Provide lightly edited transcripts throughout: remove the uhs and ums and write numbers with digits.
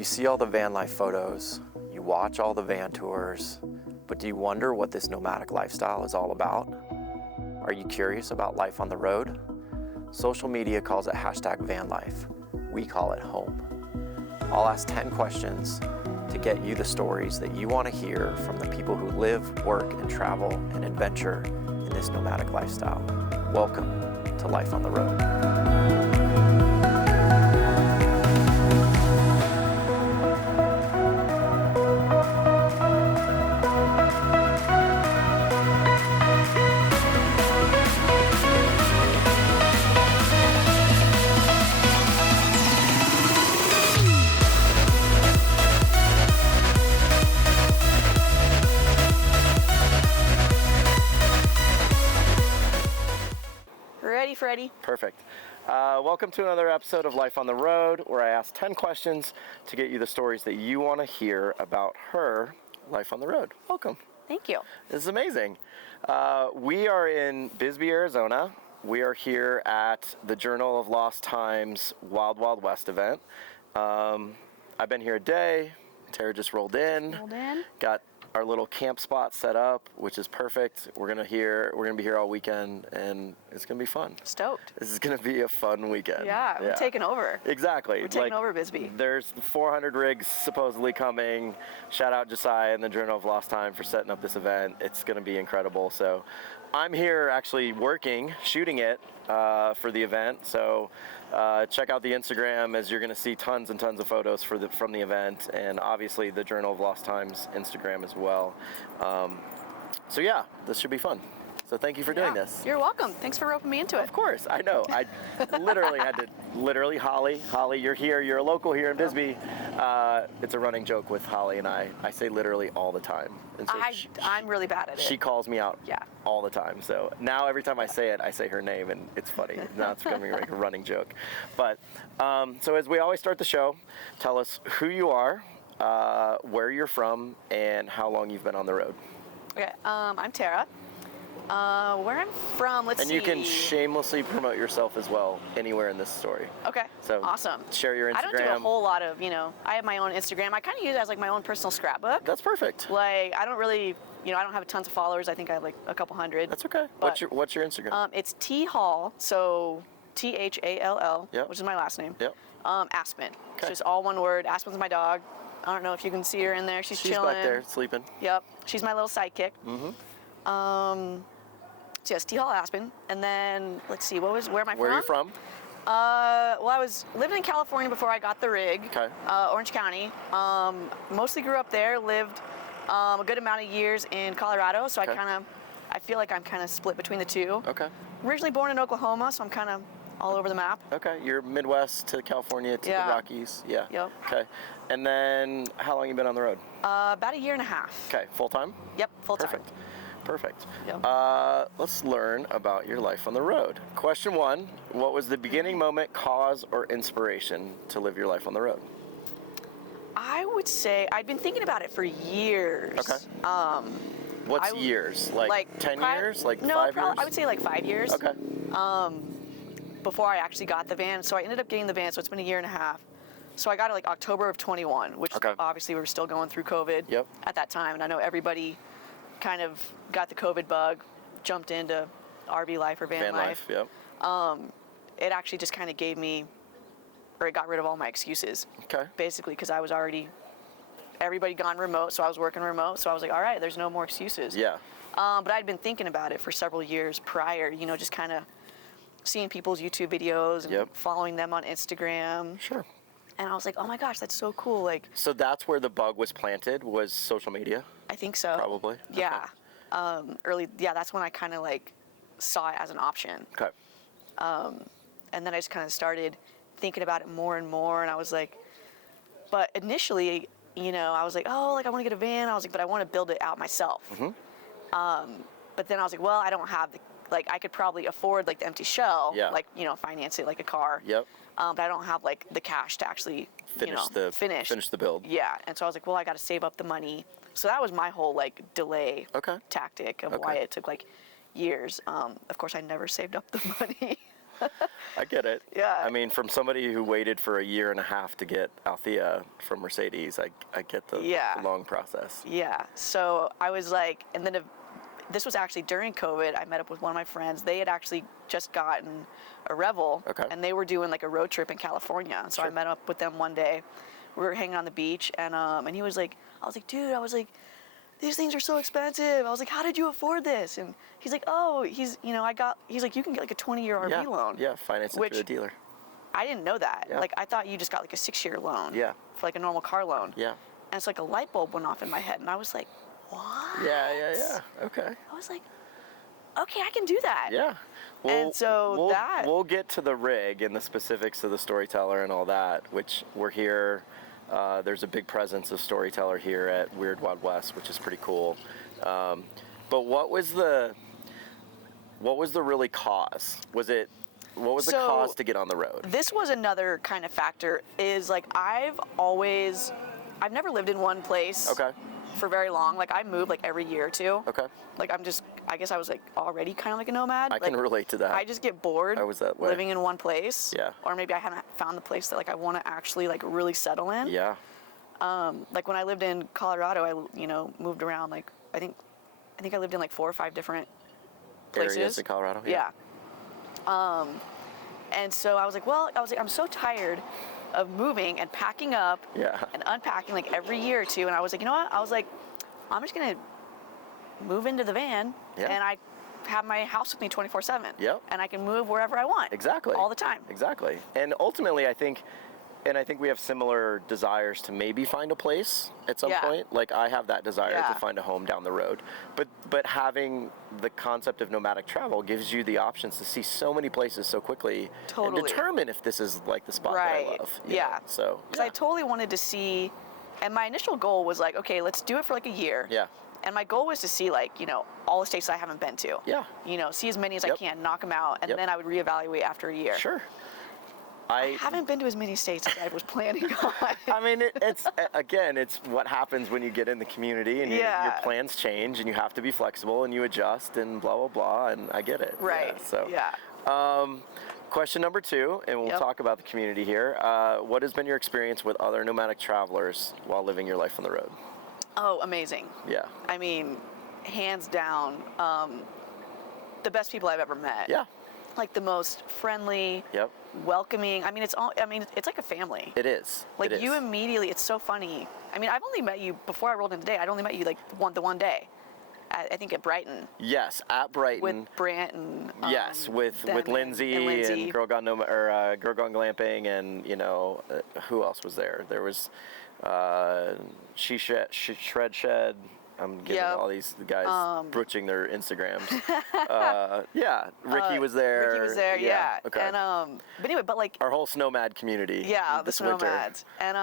You see all the van life photos, you watch all the van tours, but do you wonder what this nomadic lifestyle is all about? Are you curious about life on the road? Social media calls it #vanlife. We call it home. I'll ask 10 questions to get you the stories that you want to hear from the people who live, work, and travel and adventure in this nomadic lifestyle. Welcome to Life on the Road. Ready? Perfect. Welcome to another episode of Life on the Road, where I ask 10 questions to get you the stories that you want to hear about her life on the road. Welcome. Thank you. This is amazing. We are in Bisbee, Arizona. We are here at the Journal of Lost Times Wild Wild West event. I've been here a day. Tara just rolled in. Got our little camp spot set up, which is perfect. We're gonna be here all weekend, and it's gonna be fun. Stoked. This is gonna be a fun weekend. Yeah, we're taking over. Exactly. We're taking over Bisbee. There's 400 rigs supposedly coming. Shout out Josiah and the Journal of Lost Time for setting up this event. It's gonna be incredible. So I'm here actually working, shooting it for the event. So check out the Instagram, as you're going to see tons and tons of photos from the event, and obviously the Journal of Lost Times Instagram as well. So yeah, this should be fun. So thank you for doing this. You're welcome. Thanks for roping me into it. Of course, I know. I literally had to, Holly, you're here, you're a local here in Bisbee. It's a running joke with Holly and I say literally all the time. And so I'm really bad at it. She calls me out all the time. So now every time I say it, I say her name, and it's funny. Now it's becoming like a running joke. But so as we always start the show, tell us who you are, where you're from, and how long you've been on the road. Okay, I'm Tara. Where I'm from, let's see. And you can shamelessly promote yourself as well anywhere in this story. Okay, so awesome. Share your Instagram. I don't do a whole lot of, I have my own Instagram. I kind of use it as like my own personal scrapbook. That's perfect. Like, I don't really, I don't have tons of followers. I think I have like a couple hundred. That's okay. What's your Instagram? It's T Hall, so THALL, which is my last name. Yep. Aspen. Okay. It's just all one word. Aspen's my dog. I don't know if you can see her in there. She's chilling. Back there, sleeping. Yep. She's my little sidekick. Mm-hmm. So yes, T Hall Aspen. And then, let's see, where am I from? Where are you from? Well, I was living in California before I got the rig. Okay. Orange County. Mostly grew up there, lived a good amount of years in Colorado, so okay. I feel like I'm kind of split between the two. Okay. Originally born in Oklahoma, so I'm kind of all over the map. Okay, you're Midwest to California to the Rockies. Yeah. Yep. Okay. And then how long you been on the road? About a year and a half. Okay, full time? Yep, full time. Perfect. Yep. Let's learn about your life on the road. Question 1, what was the beginning moment, cause, or inspiration to live your life on the road? I would say I'd been thinking about it for years. Okay. What's years? Like 10 years? Like no, 5 years? I would say like 5 years. Okay. Before I actually got the van. So I ended up getting the van, so it's been a year and a half. So I got it like October of 21, which obviously we were still going through COVID at that time. And I know everybody kind of got the COVID bug, jumped into RV life or van life. Yep. It actually just kind of gave me, or it got rid of all my excuses. Okay. Basically, because I was everybody gone remote, so I was working remote. So I was like, all right, there's no more excuses. Yeah. But I'd been thinking about it for several years prior, just kind of seeing people's YouTube videos and following them on Instagram. Sure. And I was like, oh my gosh, that's so cool. Like. So that's where the bug was planted, was social media? I think so. Probably. Yeah. Okay. That's when I kind of like saw it as an option. Okay. And then I just kind of started thinking about it more and more, and I was like, but initially, I was like, oh, like I want to get a van. I was like, but I want to build it out myself. Mm-hmm. But then I was like, well, I don't have I could probably afford like the empty shell, finance it like a car. Yep. But I don't have like the cash to actually finish the build. Yeah. And so I was like, well, I got to save up the money. So that was my whole like delay tactic of why it took like years. Of course, I never saved up the money. I get it. Yeah. I mean, from somebody who waited for a year and a half to get Althea from Mercedes, I get the long process. Yeah. So I was like, and then this was actually during COVID. I met up with one of my friends. They had actually just gotten a Revel, and they were doing like a road trip in California. So I met up with them one day. We were hanging on the beach, and he was like, I was like, dude, these things are so expensive. I was like, how did you afford this? And he's like, oh, he's like, you can get like a 20-year RV loan. Yeah, finance it through a dealer. I didn't know that. Yeah. Like, I thought you just got like a 6-year loan. Yeah. For like a normal car loan. Yeah. And it's like a light bulb went off in my head, and I was like, what? Yeah. Okay. I was like, okay, I can do that. Yeah. And so we'll get to the rig and the specifics of the Storyteller and all that, which we're here. There's a big presence of Storyteller here at Weird Wild West, which is pretty cool. But what was the really cause? What was the cause to get on the road? This was another kind of factor, is like I've never lived in one place for very long. Like I moved like every year or two. Okay. Like I guess I was like already kind of like a nomad. I can relate to that. I just get bored I was that way. living in one place. Yeah. Or maybe I haven't found the place that like I want to actually like really settle in. Yeah. Like when I lived in Colorado, I moved around like I think I lived in like 4 or 5 different places. Areas in Colorado. Yeah. And so I was like, I'm so tired of moving and packing up and unpacking like every year or two. And I was like, you know what? I was like, I'm just going to move into the van and I have my house with me 24/7. Yep. And I can move wherever I want. Exactly. All the time. Exactly. And ultimately, I think we have similar desires to maybe find a place at some point. Like I have that desire to find a home down the road. But having the concept of nomadic travel gives you the options to see so many places so quickly and determine if this is like the spot that I love. Yeah. So because I totally wanted to see, and my initial goal was like, okay, let's do it for like a year. Yeah. And my goal was to see like, all the states I haven't been to. Yeah. See as many as I can, knock them out, and then I would reevaluate after a year. Sure. I haven't been to as many states as I was planning on. I mean, it's what happens when you get in the community and your plans change and you have to be flexible and you adjust and blah, blah, blah, and I get it. Right. Question number 2, and we'll talk about the community here. What has been your experience with other nomadic travelers while living your life on the road? Oh, amazing. Yeah. I mean, hands down, the best people I've ever met. Yeah. Like the most friendly, welcoming. I mean, it's like a family. It is. Like you immediately, it's so funny. I mean, I've only met you before I rolled in today. I'd only met you like the one day. I think at Brighton. Yes, at Brighton. With Brant and yes, with Lindsay and Girl Gone Glamping, and who else was there? There was Shred Shed. I'm getting all these guys broaching their Instagrams. Ricky was there. Ricky was there, Okay. And but anyway, but like our whole snowmad community. Yeah, the snowmads. And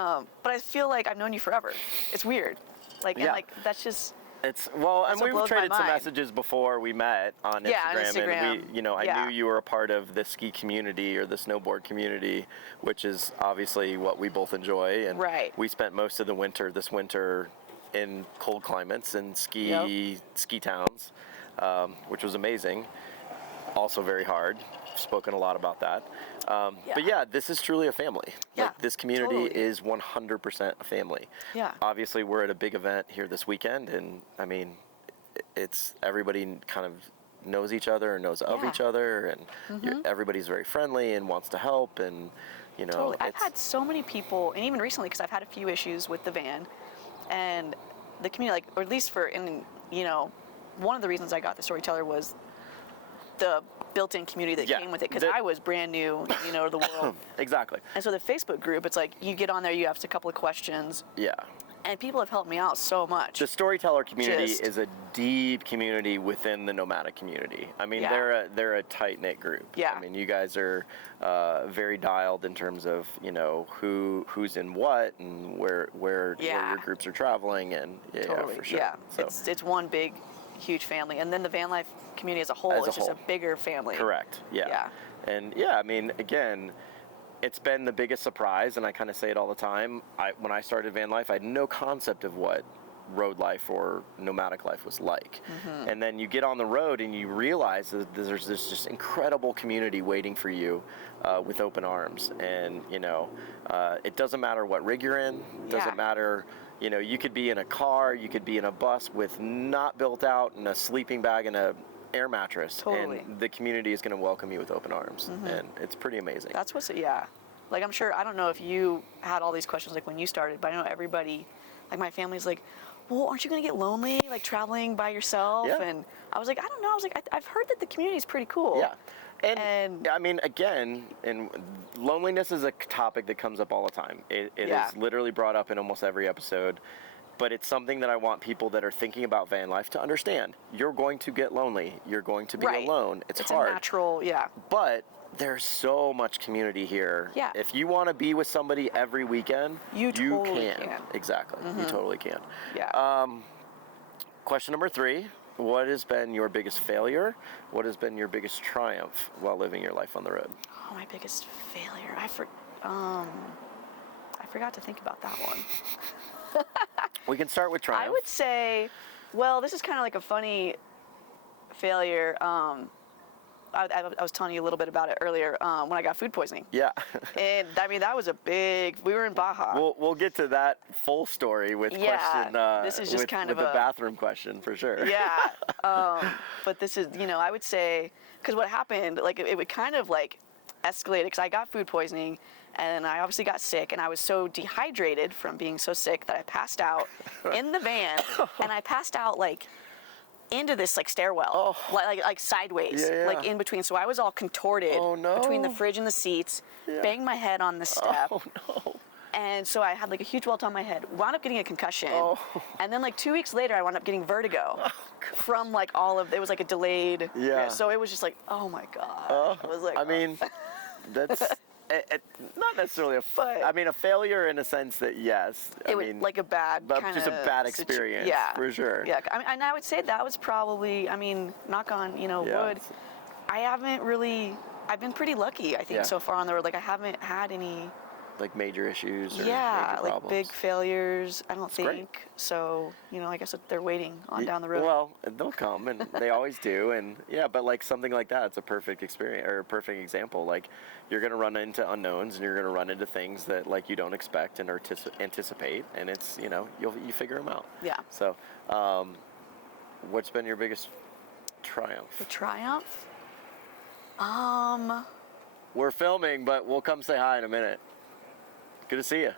but I feel like I've known you forever. It's weird. Like and like that's just. It's and we've traded some messages before we met on Instagram, on Instagram. and I knew you were a part of the ski community or the snowboard community, which is obviously what we both enjoy. And we spent most of this winter in cold climates and ski towns, which was amazing. Also very hard. Spoken a lot about that. But yeah, this is truly a family. Like this community is 100% a family. Yeah. Obviously, we're at a big event here this weekend, and I mean, it's everybody kind of knows each other and knows of each other, and everybody's very friendly and wants to help, and Totally. I've had so many people, and even recently, because I've had a few issues with the van, and the community, or at least one of the reasons I got the Storyteller was the built-in community that came with it, because I was brand new, to the world. Exactly. And so the Facebook group, it's like you get on there, you ask a couple of questions. Yeah. And people have helped me out so much. The Storyteller community is a deep community within the nomadic community. I mean, they're a tight-knit group. Yeah. I mean, you guys are very dialed in terms of who's in what and where your groups are traveling, and for sure. Yeah. So. It's one big, huge family, and then the van life community as a whole is just a bigger family. Correct. Yeah. And I mean, again, it's been the biggest surprise, and I kind of say it all the time. When I started van life, I had no concept of what road life or nomadic life was like. And then you get on the road and you realize that there's this just incredible community waiting for you with open arms. And, you know, it doesn't matter what rig you're in, it doesn't matter, you know, you could be in a car, you could be in a bus with not built out and a sleeping bag and a air mattress. Totally. And the community is going to welcome you with open arms. And it's pretty amazing. That's what's, like, I'm sure, I don't know if you had all these questions like when you started, but I know everybody, like my family's like, well, aren't you going to get lonely, like traveling by yourself? Yeah. And I was like, I don't know. I was like, I've heard that the community is pretty cool. Yeah. And I mean, again, and loneliness is a topic that comes up all the time. It is literally brought up in almost every episode. But it's something that I want people that are thinking about van life to understand. You're going to get lonely. You're going to be alone. It's hard. It's a natural, But there's so much community here. Yeah. If you want to be with somebody every weekend, you totally can. Exactly. You totally can. Yeah. Question number 3. What has been your biggest failure? What has been your biggest triumph while living your life on the road? Oh, my biggest failure. I forgot to think about that one. We can start with triumph. I would say, well, this is kind of like a funny failure. I was telling you a little bit about it earlier when I got food poisoning. Yeah. And I mean, that was a big, we were in Baja. We'll get to that full story with question. This is just kind of the bathroom question for sure. Yeah. But this is, you know, I would say, because what happened, like it would kind of like escalate because I got food poisoning and I obviously got sick and I was so dehydrated from being so sick that I passed out in the van and I passed out like into this like stairwell, like sideways, like in between. So I was all contorted between the fridge and the seats, banged my head on the step. Oh no. And so I had like a huge welt on my head, wound up getting a concussion. And then like 2 weeks later, I wound up getting vertigo from like all of, it was like a delayed. So it was just like, oh my God. I was like, I mean, that's not necessarily a failure in a sense that yes. I mean, like a bad kind just a bad experience. For sure. Yeah, I mean, and I would say that was probably, I mean, knock on, you know, wood. I've been pretty lucky, I think, so far on the road. Like I haven't had any like major issues or major like problems. big failures, I don't think. Great. So, you know, I guess they're waiting on down the road. Well, they'll come and they always do. And but like something like that, it's a perfect experience or a perfect example. Like you're going to run into unknowns and you're going to run into things that like you don't expect and anticipate. And it's, you know, you figure them out. Yeah. So, what's been your biggest triumph? The triumph? We're filming, but we'll come say hi in a minute. Good to see you.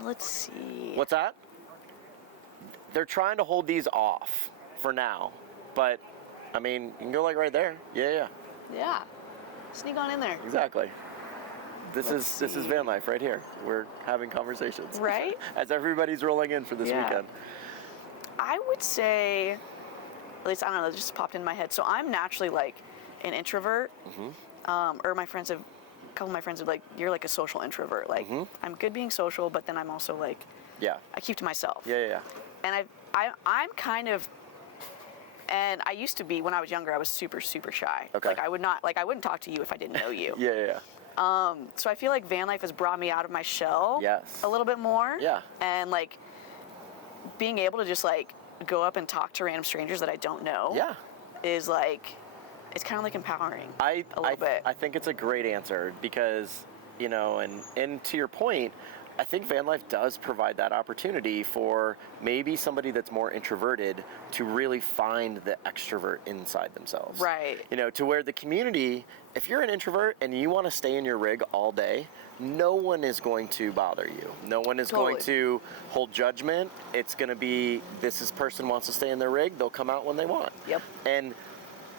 Let's see. What's that? They're trying to hold these off for now, but I mean, you can go like right there. Yeah. Sneak on in there. Exactly. This is van life right here. We're having conversations. Right? As everybody's rolling in for this weekend. I would say, at least I don't know, it just popped in my head. So I'm naturally like an introvert. Or my friends have. A couple of my friends are like, you're like a social introvert. Like, I'm good being social, but then I'm also like, I keep to myself. Yeah. And I'm kind of, and I used to be, when I was younger, I was super, super shy. Okay. Like I wouldn't talk to you if I didn't know you. Yeah. So I feel like van life has brought me out of my shell a little bit more. Yeah. And like being able to just like go up and talk to random strangers that I don't know is like, it's kind of like empowering a little bit. I think it's a great answer because, you know, and to your point, I think van life does provide that opportunity for maybe somebody that's more introverted to really find the extrovert inside themselves. Right. You know, to where the community, if you're an introvert and you want to stay in your rig all day, no one is going to bother you. No one is going to hold judgment. It's going to be, this person wants to stay in their rig, they'll come out when they want. Yep. And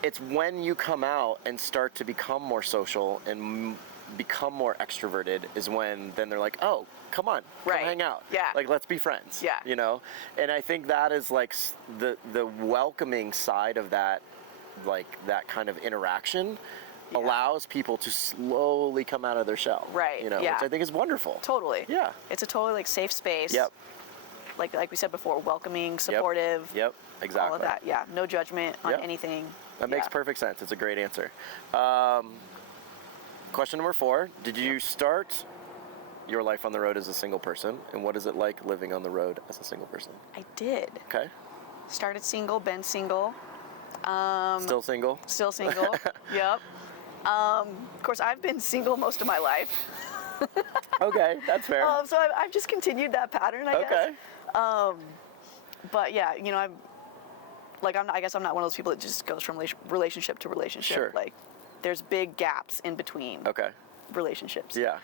it's when you come out and start to become more social and become more extroverted is when then they're like, oh, come on, come hang out. Yeah. Like, let's be friends. Yeah. You know? And I think that is like the welcoming side of that, like that kind of interaction allows people to slowly come out of their shell. Right. You know, which I think is wonderful. Totally. Yeah. It's a totally like safe space. Yep. Like we said before, welcoming, supportive. Yep. Exactly. All of that. Yeah. No judgment on anything. That makes perfect sense. It's a great answer. Question number 4. Did you start your life on the road as a single person, and what is it like living on the road as a single person? I did. Okay. Started single, been single. Still single? Still single. Yep. Of course, I've been single most of my life. Okay, that's fair. So I've just continued that pattern, I guess. Okay. But yeah, you know, I guess I'm not one of those people that just goes from relationship to relationship. Sure. Like, there's big gaps in between Okay. relationships. Yeah.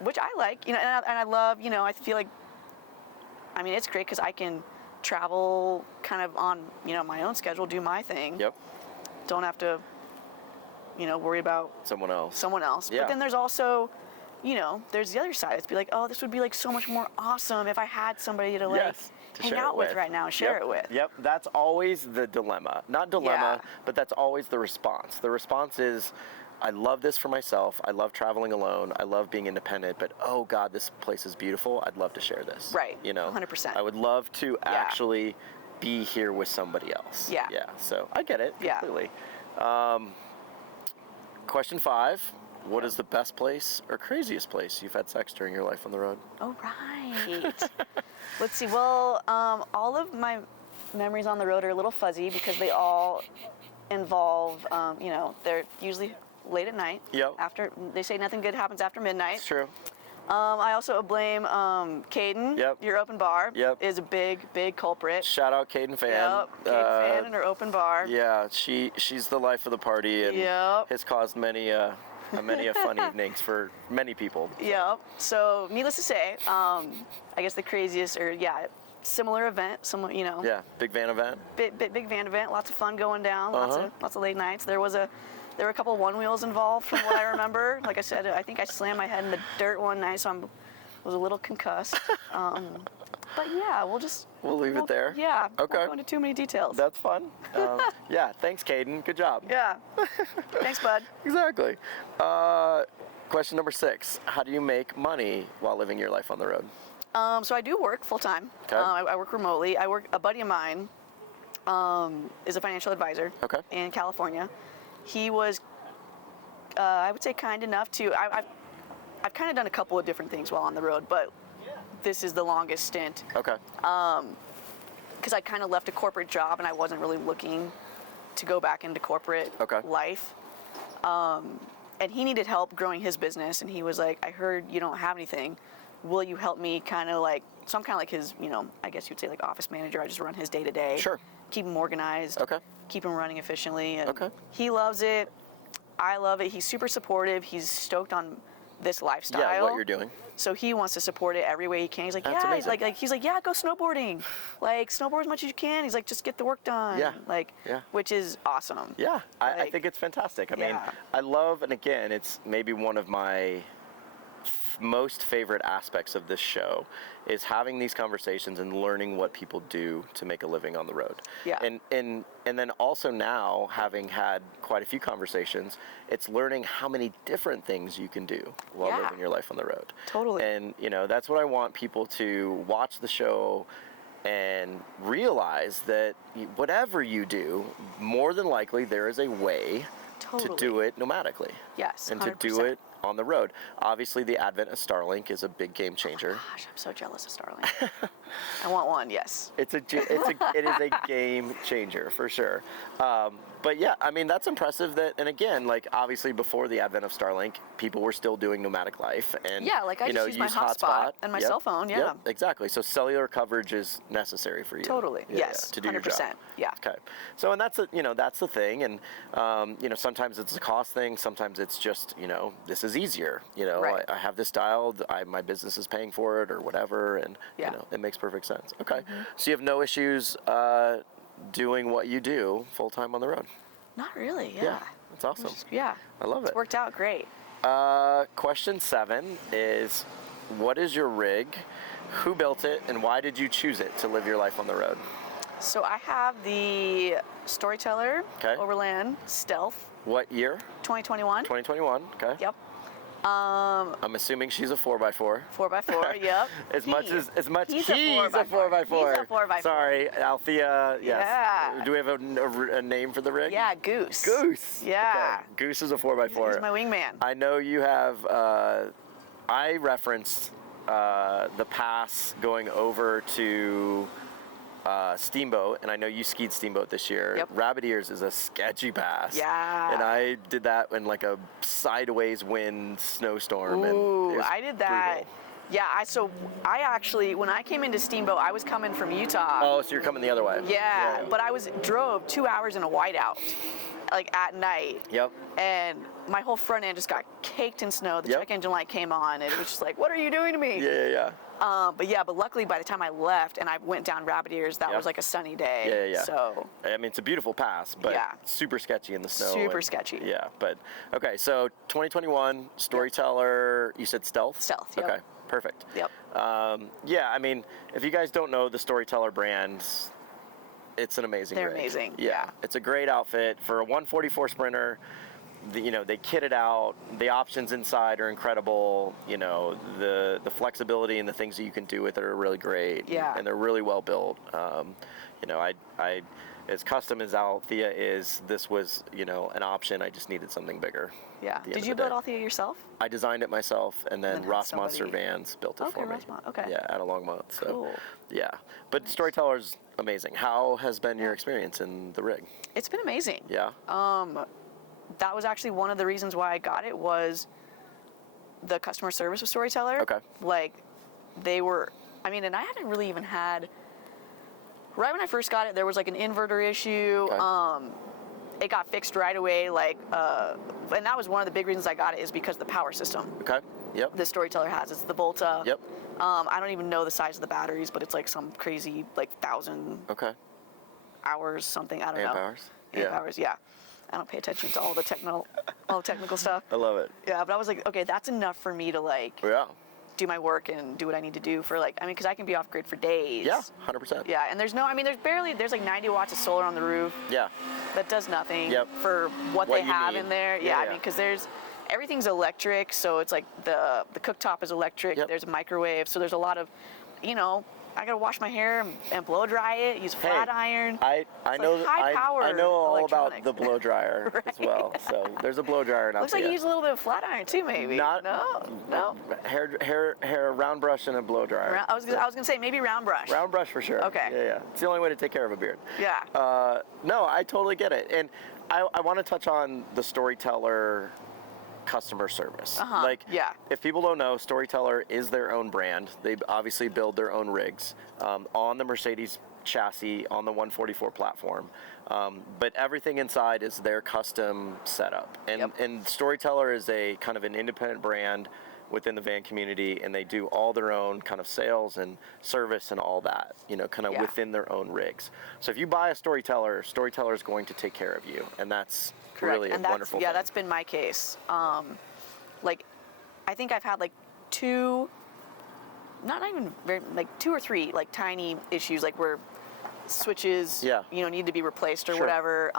Which I like, you know, and I love, you know, I feel like, I mean, it's great because I can travel kind of on, you know, my own schedule, do my thing. Yep. Don't have to, you know, worry about Someone else. Yeah. But then there's also, you know, there's the other side. It's be like, oh, this would be like so much more awesome if I had somebody to like Yes, to hang share out it with with. right now and share Yep. it with. Yep, that's always the dilemma. Not dilemma, Yeah. but that's always the response. The response is, I love this for myself. I love traveling alone. I love being independent, but oh God, this place is beautiful. I'd love to share this. Right. You know, 100%. I would love to actually be here with somebody else. Yeah. Yeah. So I get it Yeah. completely. Question 5. What is the best place or craziest place you've had sex during your life on the road? Oh, right. Let's see. Well, all of my memories on the road are a little fuzzy because they all involve, you know, they're usually late at night. Yep. After, they say nothing good happens after midnight. It's true. I also blame Caden. Yep. Your open bar Yep. is a big culprit. Shout out Caden Fan. Yep. Caden Fan and her open bar. Yeah, she's the life of the party and Yep. has caused many a fun evenings for many people. Yep. So needless to say, I guess the craziest, or similar event, similar, you know. Yeah, big van event. Big van event, lots of fun going down, Uh-huh. lots of late nights. There were a couple one wheels involved from what I remember. Like I said, I think I slammed my head in the dirt one night, so was a little concussed. But yeah, We'll leave it there. Yeah. Okay. Won't go into too many details. That's fun. Yeah, thanks, Caden. Good job. Yeah. Thanks, bud. Exactly. Question number 6. How do you make money while living your life on the road? So I do work full time. Okay. I work remotely. A buddy of mine is a financial advisor Okay. in California. He was, I would say, kind enough to. I've kind of done a couple of different things while on the road, but this is the longest stint Okay. because I kind of left a corporate job and I wasn't really looking to go back into corporate life. And he needed help growing his business, and he was like, "I heard you don't have anything. Will you help me?" Kind of like, so I'm kind of like his, you know, I guess you'd say like office manager. I just run his day to day. Sure. Keep him organized. Okay. Keep him running efficiently. And Okay. he loves it. I love it. He's super supportive. He's stoked on this lifestyle. Yeah, what you're doing. So he wants to support it every way he can. He's like, That's amazing. he's like, yeah, go snowboarding. Like, snowboard as much as you can. He's like, just get the work done. Yeah. Like, Yeah. which is awesome. Yeah, I Like, think it's fantastic. I mean, yeah. I love, and again, it's maybe one of my most favorite aspects of this show is having these conversations and learning what people do to make a living on the road. Yeah. And then also now, having had quite a few conversations, it's learning how many different things you can do while Yeah. living your life on the road. Totally. And, you know, that's what I want people to watch the show and realize that whatever you do, more than likely there is a way Totally. to do it nomadically. Yes, And to do 100%. it on the road. Obviously, the advent of Starlink is a big game changer. Gosh, I'm so jealous of Starlink. I want one, yes. It is a game changer for sure. But yeah, I mean, that's impressive that, and again, like obviously before the advent of Starlink, people were still doing nomadic life and Yeah, like I just use my hotspot and my cell phone, yeah. Yep, exactly. So cellular coverage is necessary for you. Totally, Yeah, yes, to do your job. 100%, yeah. Okay. So, and that's that's the thing, and you know, sometimes it's a cost thing, sometimes it's just, you know, this is easier. You know, Right. I have this dialed, my business is paying for it or whatever, and Yeah. you know, it makes perfect sense. Okay. So you have no issues doing what you do full time on the road. Not really, yeah. That's awesome. Yeah. I love it. It's worked out great. Question 7 is, what is your rig? Who built it, and why did you choose it to live your life on the road? So I have the Storyteller Okay. Overland Stealth What year? 2021. 2021. Okay. Yep. I'm assuming she's a 4x4. 4x4, yep. As much He's he's a 4x4. 4x4. He's a 4x4. Sorry, Althea. Yes. Yeah. Do we have a name for the rig? Yeah, Goose. Goose. Yeah. Okay. Goose is a 4x4. He's my wingman. I know you have I referenced the pass going over to Steamboat, and I know you skied Steamboat this year. Yep. Rabbit Ears is a sketchy pass. Yeah. And I did that in like a sideways wind snowstorm. Ooh, and it was I did that. brutal. Yeah, so I actually, when I came into Steamboat, I was coming from Utah. Oh, so you're coming the other way. Yeah, but I drove 2 hours in a whiteout, like at night. Yep. And my whole front end just got caked in snow. The Yep. check engine light came on, and it was just like, what are you doing to me? Yeah. But luckily by the time I left and I went down Rabbit Ears, that Yeah. was like a sunny day. Yeah. So I mean, it's a beautiful pass, but Yeah. super sketchy in the snow. super sketchy. Yeah, but okay, so 2021 Storyteller, you said Stealth? Stealth, yep. Okay, perfect. Yep. Yeah, I mean, if you guys don't know the Storyteller brand, it's an amazing They're rig. amazing, Yeah. yeah. It's a great outfit for a 144 Sprinter. They kit it out. The options inside are incredible. The flexibility and the things that you can do with it are really great. Yeah. And they're really well built. I as custom as Althea is, this was, an option. I just needed something bigger. Yeah. at the end Did of you the build day. Althea yourself? I designed it myself, and then had Ross Monster somebody- Vans built it Okay, for me. Ross okay. Yeah, at a Longmont. So, Cool. yeah. But Storyteller's amazing. How has been your experience in the rig? It's been amazing. Yeah. That was actually one of the reasons why I got it was the customer service with Storyteller. Okay. Like, and I haven't really even had, right when I first got it, there was like an inverter issue. Okay. It got fixed right away, and that was one of the big reasons I got it is because of the power system Okay. Yep. the Storyteller has. It's the Volta. Yep. I don't even know the size of the batteries, but it's like some crazy, 1,000 Okay. hours, something, I don't Amp know. hours? Amp Yeah. hours, yeah. I don't pay attention to all the technical stuff. I love it. Yeah, but I was like, okay, that's enough for me to Yeah. do my work and do what I need to do for because I can be off grid for days. Yeah. 100%. Yeah, and there's like 90 watts of solar on the roof. Yeah. That does nothing Yep. for what What they you have need. in there. Yeah, Yeah, yeah. because everything's electric, so it's like the cooktop is electric. Yep. There's a microwave, so there's a lot of, I gotta wash my hair and blow dry it. Use a flat iron. I know like high power I know all about electronics. the blow dryer as well. So there's a blow dryer in Looks like you Althea. use a little bit of flat iron too, maybe. Not No. hair round brush and a blow dryer. I was gonna say maybe round brush. Round brush for sure. Okay. Yeah. It's the only way to take care of a beard. Yeah. No, I totally get it. And I want to touch on the Storyteller customer service. Yeah. If people don't know, Storyteller is their own brand. They obviously build their own rigs on the Mercedes chassis on the 144 platform. But everything inside is their custom setup. And, Yep. and Storyteller is a kind of an independent brand within the van community, and they do all their own kind of sales and service and all that, kind of Yeah. within their own rigs. So if you buy a Storyteller, Storyteller is going to take care of you, and that's Correct. really and a wonderful thing. that's been my case. I think I've had two, not even very, two or three tiny issues where switches Yeah. need to be replaced or Sure. whatever.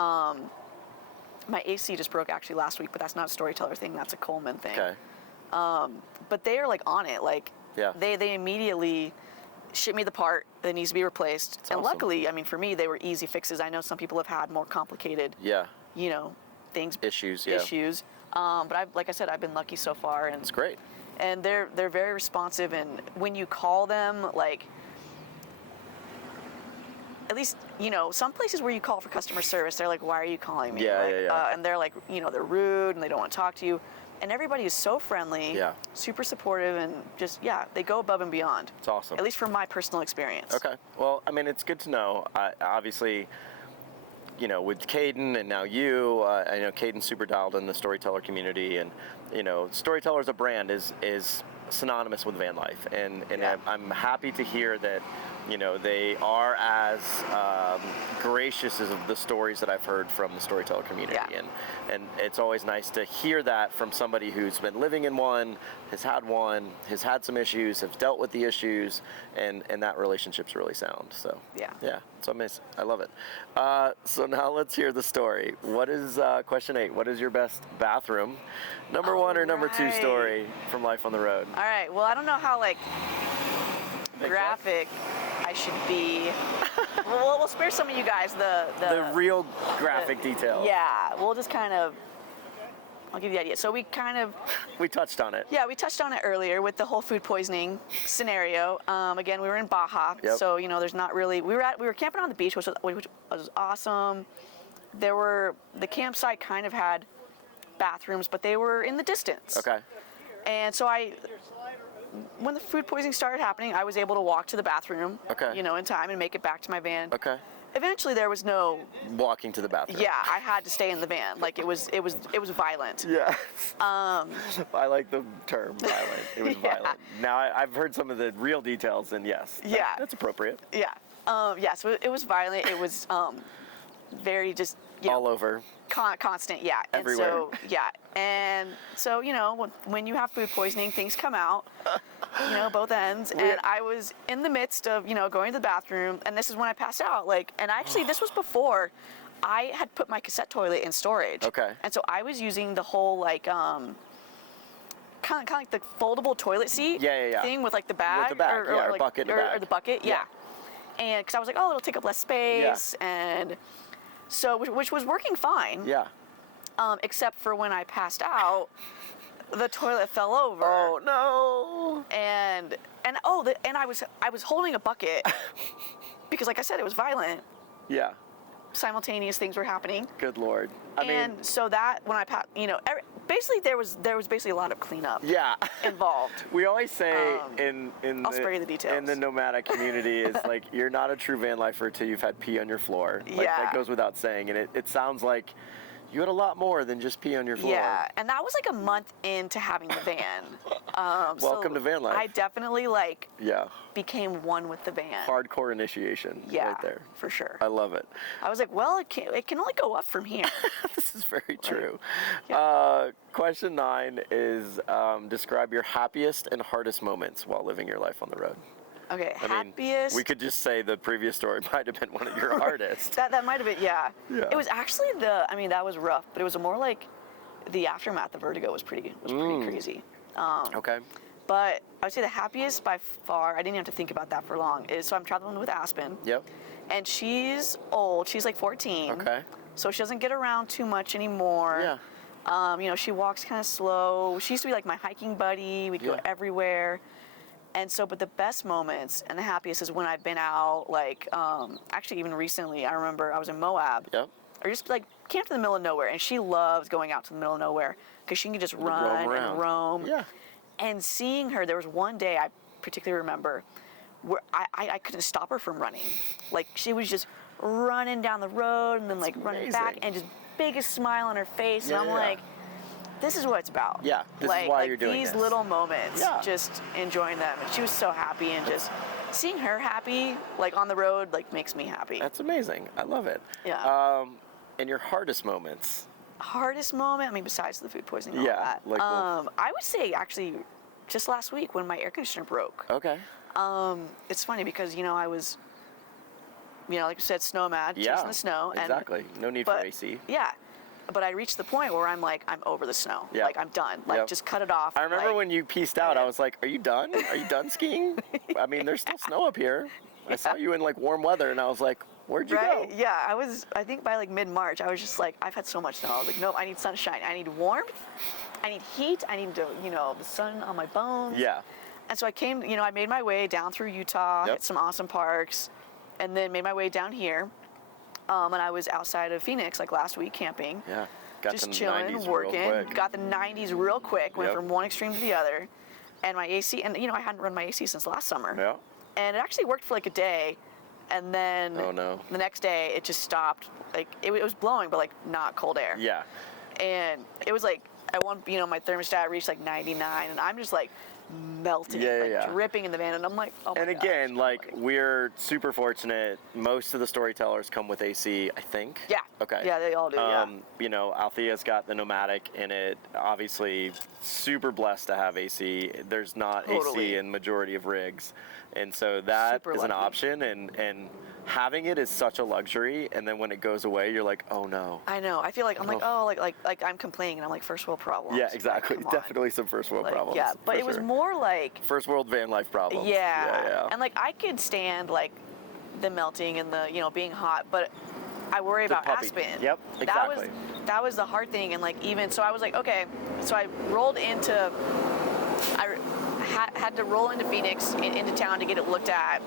My AC just broke actually last week, but that's not a Storyteller thing. That's a Coleman thing. Okay. But they are on it. Yeah. They immediately ship me the part that needs to be replaced. That's and awesome. luckily, for me, they were easy fixes. I know some people have had more complicated, Yeah. things, Issues. Yeah. issues. But like I said, I've been lucky so far, and It's great. and they're very responsive. And when you call them, at least some places where you call for customer service, they're like, "Why are you calling me?" Yeah, yeah. And they're they're rude and they don't want to talk to you. And everybody is so friendly, Yeah. super supportive, and just they go above and beyond. It's awesome. At least from my personal experience. Okay. Well, it's good to know. Obviously, with Caden and now you, I know Caden's super dialed in the Storyteller community, and Storyteller as a brand is synonymous with van life, and Yeah. I'm happy to hear that they are as gracious as the stories that I've heard from the Storyteller community, Yeah. and it's always nice to hear that from somebody who's been living in one, has had some issues, have dealt with the issues, and that relationship's really sound. So Yeah. it's amazing. I love it. So now let's hear the story. What is question 8? What is your best bathroom? Number 1 or number 2 Alright. story from life on the road? All right. Well, I don't know how graphic I should be. we'll spare some of you guys the The real graphic detail. Yeah, we'll just kind of. I'll give you the idea. So we kind of, We touched on it. yeah, we touched on it earlier with the whole food poisoning scenario. Again, we were in Baja, Yep. so you know, there's not really. We were camping on the beach, which was awesome. The campsite kind of had bathrooms, but they were in the distance. Okay. And so when the food poisoning started happening, I was able to walk to the bathroom, Okay. you know, in time and make it back to my van. Okay. Eventually, there was no. Walking to the bathroom. Yeah, I had to stay in the van. Like it was violent. Yeah. I like the term violent. It was Yeah. violent. Now I've heard some of the real details, and yes, Yeah. that's appropriate. Yeah. Yeah. So it was violent. It was very just All over. constant. Yeah. Everywhere. And so yeah. And so you know when you have food poisoning, things come out. You know, both ends. And I was in the midst of going to the bathroom, and this is when I passed out. Like, and actually this was before I had put my cassette toilet in storage. Okay. And so I was using the whole like kind of like the foldable toilet seat thing with like the bag, With the bag, or like, bucket in the bag. or the bucket, yeah. And because I was like, oh, it'll take up less space, and so which was working fine. Yeah. Except for when I passed out, the toilet fell over. Oh no. And I was holding a bucket because, like I said, it was violent. Yeah. Simultaneous things were happening. Good Lord. I And mean, so that when I passed, basically there was basically a lot of cleanup yeah. involved. We always say I'll spare you the details. in the nomadic community is like you're not a true van lifer till you've had pee on your floor. Like, Yeah. that goes without saying, and it sounds like you had a lot more than just pee on your floor. Yeah, and that was like a month into having the van. Welcome to van life. I definitely Yeah. became one with the van. Hardcore initiation. Yeah, Right there. for sure. I love it. I was like, well, it can only go up from here. This is very true. yeah. Question 9 is describe your happiest and hardest moments while living your life on the road. Okay, I mean, happiest. we could just say the previous story might have been one of your hardest. That might have been, yeah. Yeah. It was actually that was rough, but it was more like the aftermath. The vertigo was pretty crazy. Okay. But I would say the happiest by far, I didn't have to think about that for long, is so I'm traveling with Aspen. Yep. And she's old. She's like 14. Okay. So she doesn't get around too much anymore. Yeah. She walks kind of slow. She used to be like my hiking buddy. We'd go everywhere. And so, but the best moments and the happiest is when I've been out, like, actually even recently, I remember I was in Moab. Yep. Or just like camped in the middle of nowhere. And she loves going out to the middle of nowhere because she can just run and roam. Yeah. And seeing her, there was one day I particularly remember where I couldn't stop her from running. Like she was just running down the road and then like running back and just biggest smile on her face. Yeah, and I'm like, this is what it's about. Yeah, this is why you're doing these this. little moments, Yeah. just enjoying them. And she was so happy, and just seeing her happy, like on the road, like makes me happy. That's amazing. I love it. Yeah. And your hardest moments? Hardest moment, I mean, besides the food poisoning and Yeah, all that. like I would say actually just last week when my air conditioner broke. Okay. It's funny because, I was, like you said, snowmad, chasing the snow. Exactly. No need for AC. Yeah. But I reached the point where I'm like, I'm over the snow. Yeah. Like, I'm done. Like, just cut it off. I remember when you pieced out, I was like, are you done? Are you done skiing? I mean, there's still snow up here. I saw you in like warm weather and I was like, where'd you go? Yeah, I think by like mid-March, I was just like, I've had so much snow. I was like, no, I need sunshine. I need warmth. I need heat. I need the sun on my bones. Yeah. And so I came, I made my way down through Utah, hit some awesome parks, and then made my way down here. And I was outside of Phoenix like last week camping. Yeah. Got just the chilling, 90s working. real quick. Got the 90s real quick. Went from one extreme to the other. And my AC, and I hadn't run my AC since last summer. Yeah. And it actually worked for like a day. And then the next day it just stopped. Like it was blowing, but like not cold air. Yeah. And it was like at one, my thermostat reached like 99, and I'm just like melting, dripping in the van, and I'm like, oh my And again, like we're super fortunate. Most of the storytellers come with AC, I think. Yeah. Okay. Yeah, they all do. Althea's got the Nomadic in it. Obviously, super blessed to have AC. There's not AC in majority of rigs, and so that is an option. And having it is such a luxury. And then when it goes away, you're like, oh no. I know. I feel like I'm like, like I'm complaining, and I'm like first world problems. Yeah, exactly. Like, Definitely some first world problems. Yeah, but it was more like first world van life problems. Yeah. And like I could stand like the melting and the being hot, but I worry about puppy. Aspen. Yep, exactly. That was the hard thing, and like even so, I was like, okay. So I rolled into, had to roll into Phoenix into town to get it looked at.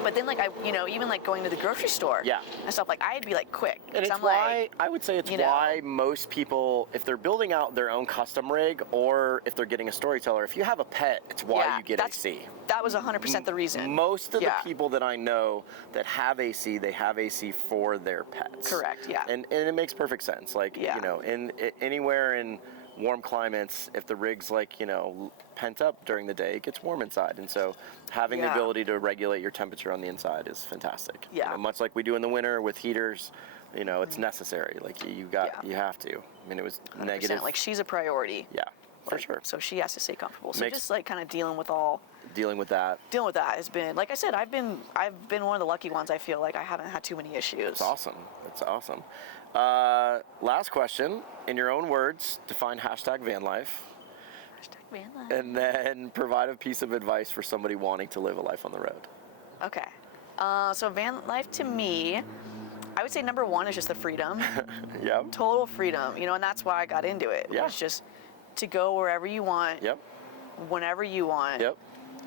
But then like even like going to the grocery store and stuff, like I'd be like quick. And it's why I would say it's why most people, if they're building out their own custom rig or if they're getting a Storyteller, if you have a pet, it's why you get AC. That was 100% the reason. Most of the people that I know that have AC, they have AC for their pets. Correct. Yeah. And it makes perfect sense. Like anywhere in warm climates, if the rig's like pent up during the day, it gets warm inside, and so having the ability to regulate your temperature on the inside is fantastic. Much like we do in the winter with heaters, it's necessary. Like you have to. I mean, it was 100%. negative. Like she's a priority. Yeah, for sure. So she has to stay comfortable. So just like kind of dealing with that has been, like I said, I've been one of the lucky ones. I feel like I haven't had too many issues. It's awesome. It's awesome. Last question, in your own words, define #vanlife. #vanlife. And then provide a piece of advice for somebody wanting to live a life on the road. Okay. So van life to me, I would say number one is just the freedom. Yep. Total freedom, and that's why I got into it. Yeah. It's just to go wherever you want. Yep. Whenever you want. Yep.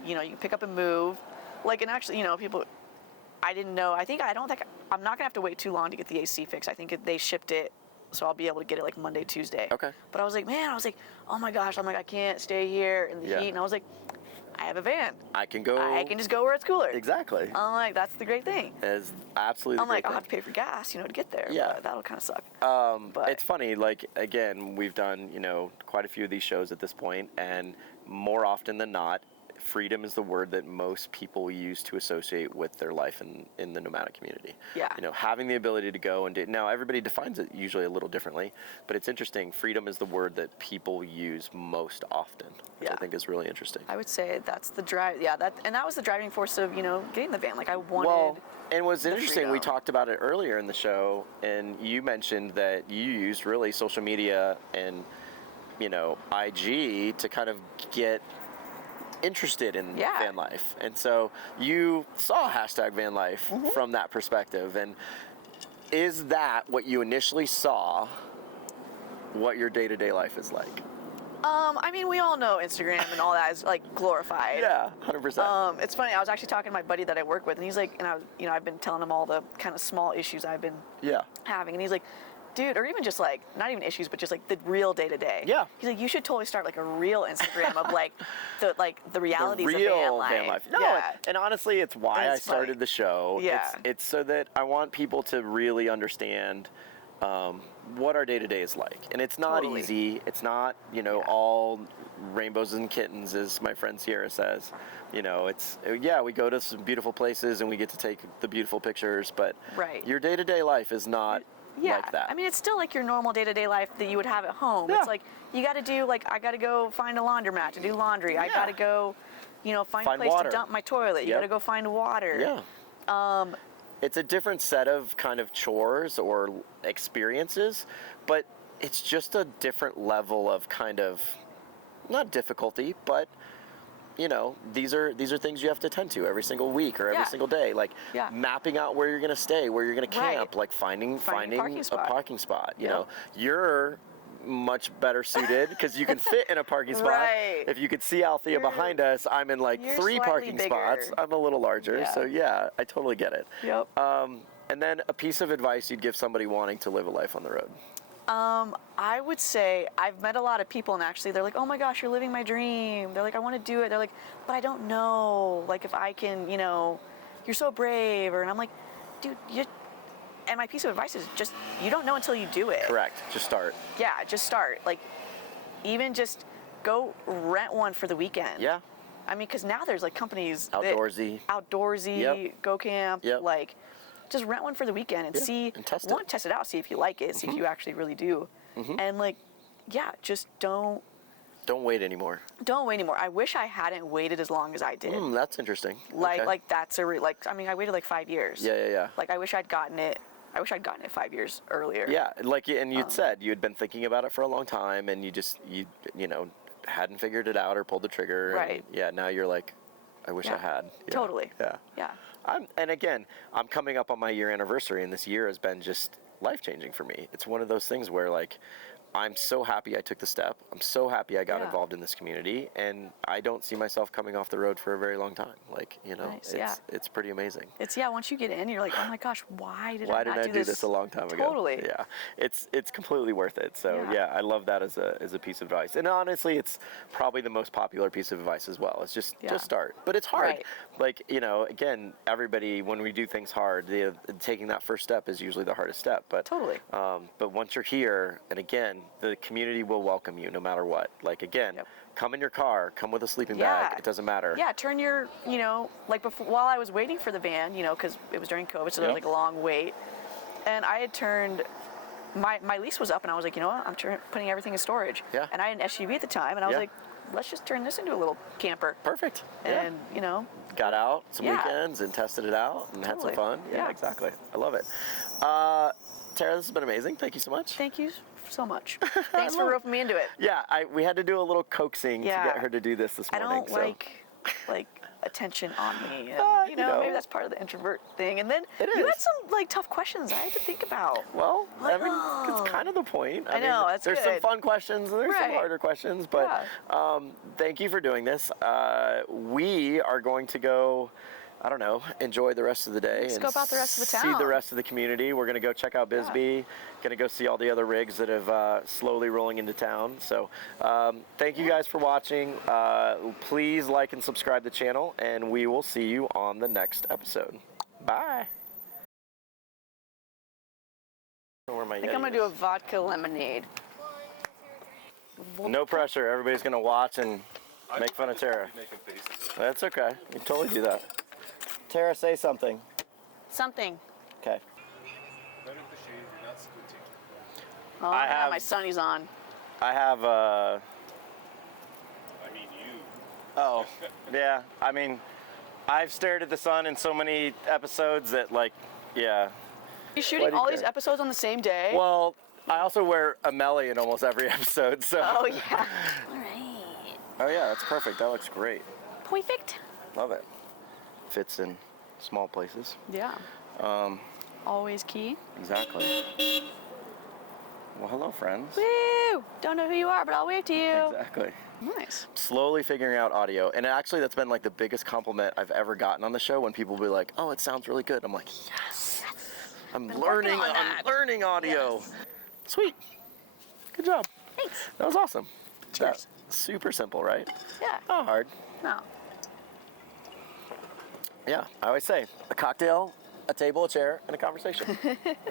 You can pick up and move. Like, and actually, people, I don't think, I'm not gonna have to wait too long to get the AC fixed. I think they shipped it, so I'll be able to get it like Monday, Tuesday. Okay. But I was like, oh my gosh, I can't stay here in the heat. And I was like, I have a van. I can just go where it's cooler. Exactly. I'm like, that's the great thing. It's absolutely. I'm like, I'll have to pay for gas, to get there. Yeah. But that'll kind of suck. But it's funny, like, again, we've done, quite a few of these shows at this point, and more often than not, freedom is the word that most people use to associate with their life in the nomadic community. Yeah. Having the ability to go and do, now everybody defines it usually a little differently, but it's interesting. Freedom is the word that people use most often, which I think is really interesting. I would say that's the drive. Yeah, that was the driving force of, getting the van. Like I wanted. Well, and what's interesting, freedom. we talked about it earlier in the show, and you mentioned that you used really social media and, IG to kind of get interested in van life, and so you saw #vanlife from that perspective. And is that what you initially saw, what your day-to-day life is like? I mean, we all know Instagram and all that is like glorified. Yeah, 100%. It's funny, I was actually talking to my buddy that I work with, and he's like, and I was, I've been telling him all the kind of small issues I've been having, and he's like, dude, or even just like, not even issues, but just like the real day to day. Yeah. He's like, you should totally start like a real Instagram of like the realities the real of van life. No, and honestly, it's why I started the show. Yeah. It's so that I want people to really understand what our day to day is like, and it's not easy. It's not all rainbows and kittens, as my friend Sierra says. It's we go to some beautiful places and we get to take the beautiful pictures, but your day to day life is not. Like that. I mean, it's still like your normal day-to-day life that you would have at home. Yeah. It's like you got to do, like, I got to go find a laundromat to do laundry. I got to go, find a place water. to dump my toilet. You got to go find water. Yeah. It's a different set of kind of chores or experiences, but it's just a different level of kind of, not difficulty, but these are things you have to attend to every single week or every single day. Like mapping out where you're going to stay, where you're going to camp, like finding a parking spot. You're much better suited because you can fit in a parking spot. If you could see Althea behind us, I'm in like 3 parking spots. I'm a little larger, so I totally get it. Yep. And then a piece of advice you'd give somebody wanting to live a life on the road. I would say I've met a lot of people, and actually they're like, oh my gosh, you're living my dream. They're like, I want to do it. They're like, but I don't know, like if I can, you're so brave. And I'm like, dude, and my piece of advice is just, you don't know until you do it. Correct. Just start. Yeah, just start. Like, even just go rent one for the weekend. Yeah. I mean, because now there's like companies. Outdoorsy, Go camp, like, just rent one for the weekend and see, and test it out, see if you like it, see if you actually really do. And like, just don't wait anymore. Don't wait anymore. I wish I hadn't waited as long as I did. That's interesting. Like that's I mean, I waited like 5 years. Yeah. Like I wish I'd gotten it 5 years earlier. Yeah, like, and you'd said you had been thinking about it for a long time, and you hadn't figured it out or pulled the trigger. Right. And now you're like, I wish Yeah. I had. Yeah. Totally. Yeah. Yeah. And again, I'm coming up on my year anniversary, and this year has been just life-changing for me. It's one of those things where, like, I'm so happy I took the step. I'm so happy I got Yeah. involved in this community, and I don't see myself coming off the road for a very long time. Like, you know, Nice, yeah. it's pretty amazing. It's, yeah, once you get in, you're like, oh my gosh, why did Why I didn't not I do this a long time ago? Totally. Yeah, it's completely worth it. So Yeah. yeah, I love that as a piece of advice. And honestly, it's probably the most popular piece of advice as well. It's just start. But it's hard. Right. Like, you know, again, everybody, when we do things hard, taking that first step is usually the hardest step. But Totally. but once you're here, and again, the community will welcome you no matter what. Like, again, Yep. come in your car, come with a sleeping Yeah. bag. It doesn't matter. Yeah, turn your, you know, like before, while I was waiting for the van, you know, because it was during COVID, so there was like a long wait. And I had turned, my lease was up, and I was like, you know what, I'm putting everything in storage. Yeah. And I had an SUV at the time, and I was like, let's just turn this into a little camper. Perfect. And, you know. Got out some Yeah. weekends and tested it out and had some Totally. fun. Yeah, Yeah. exactly. I love it. Tara, this has been amazing. Thank you so much. Thank you so much. Thanks for roping me into it. Yeah, we had to do a little coaxing to Yeah. get her to do this I morning. don't like attention on me. And, you know, maybe that's part of the introvert thing. And then you had some like tough questions I had to think about. Well, I mean, oh. it's kind of the point. I know, that's there's some good. fun questions and there's some Right. harder questions, but thank you for doing this. We are going to go, I don't know, enjoy the rest of the day. Scope out the rest of the See the town. rest of the community. We're going to go check out Bisbee. Going to go see all the other rigs that have slowly rolling into town. So thank you guys for watching. Please like and subscribe the channel, and we will see you on the next episode. Bye. Where my I think Yeti I'm gonna is. do a vodka lemonade. No pressure. Everybody's going to watch and make fun of Tara. That's okay. You can totally do that. Tara, say something. Something. Okay. Oh, I I have have- my sunnies on. I have I mean you. Oh, yeah. I mean, I've stared at the sun in so many episodes that, like, yeah. You shooting do you all these care? episodes on the same day? Well, I also wear a melly in almost every episode, so. Oh yeah. All right. Oh, yeah, that's perfect. That looks great. Perfect. Love it. Fits in small places. Yeah. Always key. Exactly. Well, hello, friends. Woo! Don't know who you are, but I'll wave to you. Exactly. Nice. Slowly figuring out audio, and actually that's been like the biggest compliment I've ever gotten on the show, when people be like, oh, it sounds really good. I'm like, yes. I'm learning audio. Yes. Sweet. Good job. Thanks. That was awesome. Cheers. That's super simple, right? Yeah. Not hard. No. Yeah, I always say a cocktail, a table, a chair, and a conversation.